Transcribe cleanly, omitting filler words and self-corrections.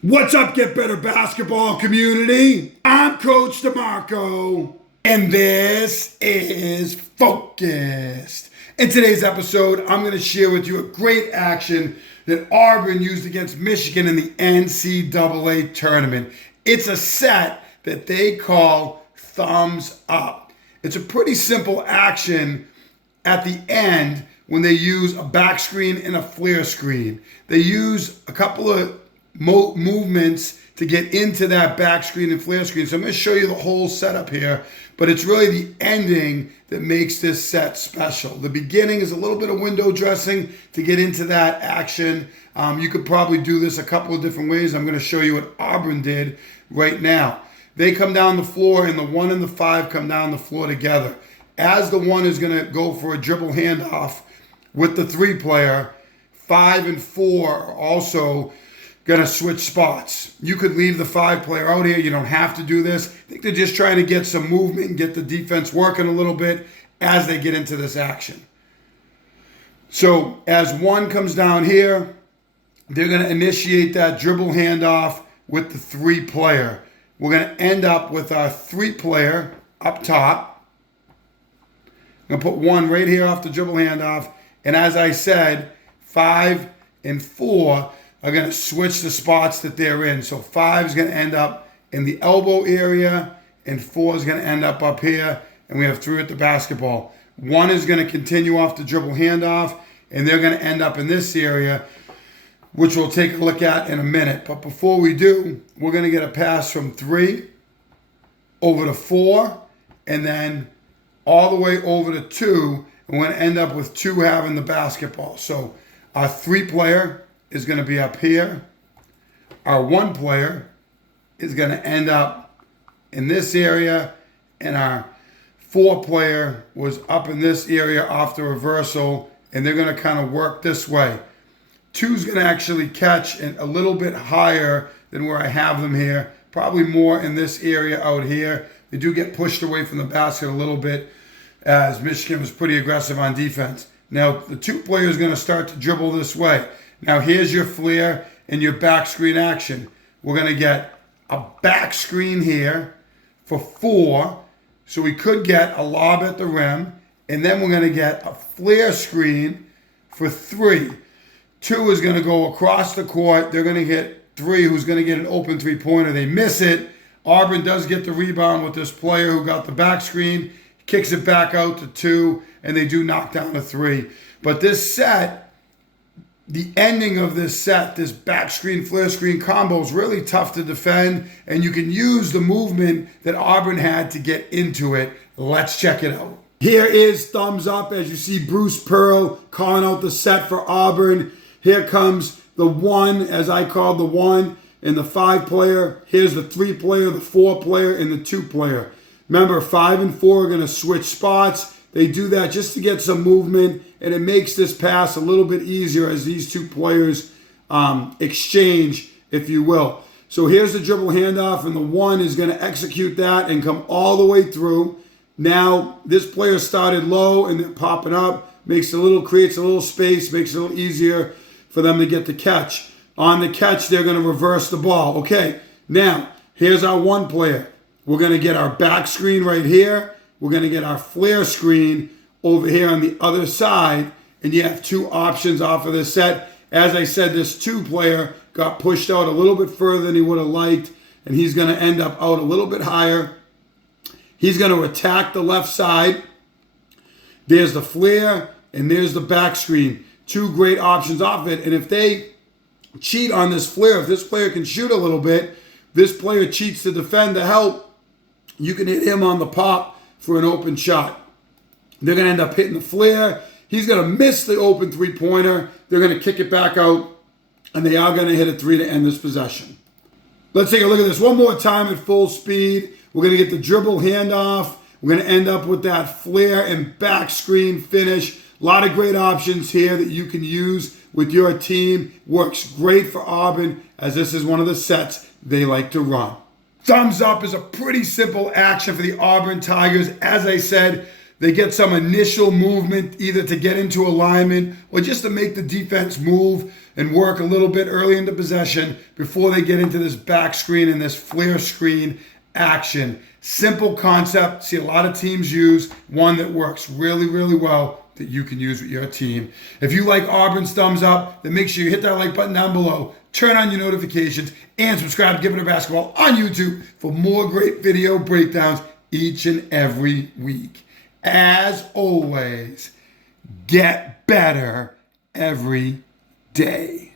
What's up, Get Better Basketball community? I'm Coach DeMarco, and this is Focused. In today's episode, I'm going to share with you a great action that Auburn used against Michigan in the NCAA tournament. It's a set that they call thumbs up. It's a pretty simple action at the end when they use a back screen and a flare screen. They use a couple of movements to get into that back screen and flare screen. So I'm going to show you the whole setup here, but it's really the ending that makes this set special. The beginning is a little bit of window dressing to get into that action. You could probably do this a couple of different ways. I'm going to show you what Auburn did right now. They come down the floor, and the 1 and the 5 come down the floor together. As the 1 is going to go for a dribble handoff with the 3 player, 5 and 4 are also going to switch spots. You could leave the 5 player out here. You don't have to do this. I think they're just trying to get some movement and get the defense working a little bit as they get into this action. So as 1 comes down here, they're going to initiate that dribble handoff with the 3 player. We're going to end up with our 3 player up top. I'm going to put 1 right here off the dribble handoff. And as I said, 5 and 4 are going to switch the spots that they're in. So 5 is going to end up in the elbow area, and 4 is going to end up here, and we have 3 at the basketball. 1 is going to continue off the dribble handoff, and they're going to end up in this area, which we'll take a look at in a minute. But before we do, we're going to get a pass from 3 over to 4, and then all the way over to 2, and we're going to end up with 2 having the basketball. So our 3 player is going to be up here. Our 1 player is going to end up in this area, and our 4 player was up in this area off the reversal, and they're going to kind of work this way. 2 is going to actually catch a little bit higher than where I have them here, probably more in this area out here. They do get pushed away from the basket a little bit as Michigan was pretty aggressive on defense. Now the 2 player is going to start to dribble this way. Now here's your flare and your back screen action. We're going to get a back screen here for 4. So we could get a lob at the rim. And then we're going to get a flare screen for 3. 2 is going to go across the court. They're going to hit 3, who's going to get an open 3-pointer. They miss it. Auburn does get the rebound with this player who got the back screen, kicks it back out to 2, and they do knock down a 3. But this set, the ending of this set, this back screen, flare screen combo is really tough to defend, and you can use the movement that Auburn had to get into it. Let's check it out. Here is thumbs up as you see Bruce Pearl calling out the set for Auburn. Here comes the 1, as I called the 1, and the 5 player. Here's the 3 player, the 4 player, and the 2 player. Remember, 5 and 4 are going to switch spots. They do that just to get some movement, and it makes this pass a little bit easier as these 2 players exchange, if you will. So here's the dribble handoff, and the 1 is going to execute that and come all the way through. Now, this player started low and then popping up, creates a little space, makes it a little easier for them to get the catch. On the catch, they're going to reverse the ball. Okay, now, here's our 1 player. We're going to get our back screen right here. We're going to get our flare screen over here on the other side, and you have 2 options off of this set. As I said, this 2 player got pushed out a little bit further than he would have liked, and he's going to end up out a little bit higher. He's going to attack the left side. There's the flare, and there's the back screen. 2 great options off it, and if they cheat on this flare, if this player can shoot a little bit, this player cheats to defend to help, you can hit him on the pop for an open shot. They're going to end up hitting the flare. He's going to miss the open 3-pointer. They're going to kick it back out, and they are going to hit a 3 to end this possession. Let's take a look at this one more time at full speed. We're going to get the dribble handoff. We're going to end up with that flare and back screen finish. A lot of great options here that you can use with your team. Works great for Auburn, as this is one of the sets they like to run. Thumbs up is a pretty simple action for the Auburn Tigers. As I said, They get some initial movement either to get into alignment or just to make the defense move and work a little bit early into possession before they get into this back screen and this flare screen action. Simple concept. See a lot of teams use one that works really, really well that you can use with your team. If you like Auburn's thumbs up, then make sure you hit that like button down below, turn on your notifications, and subscribe to Give It a Basketball on YouTube for more great video breakdowns each and every week. As always, get better every day.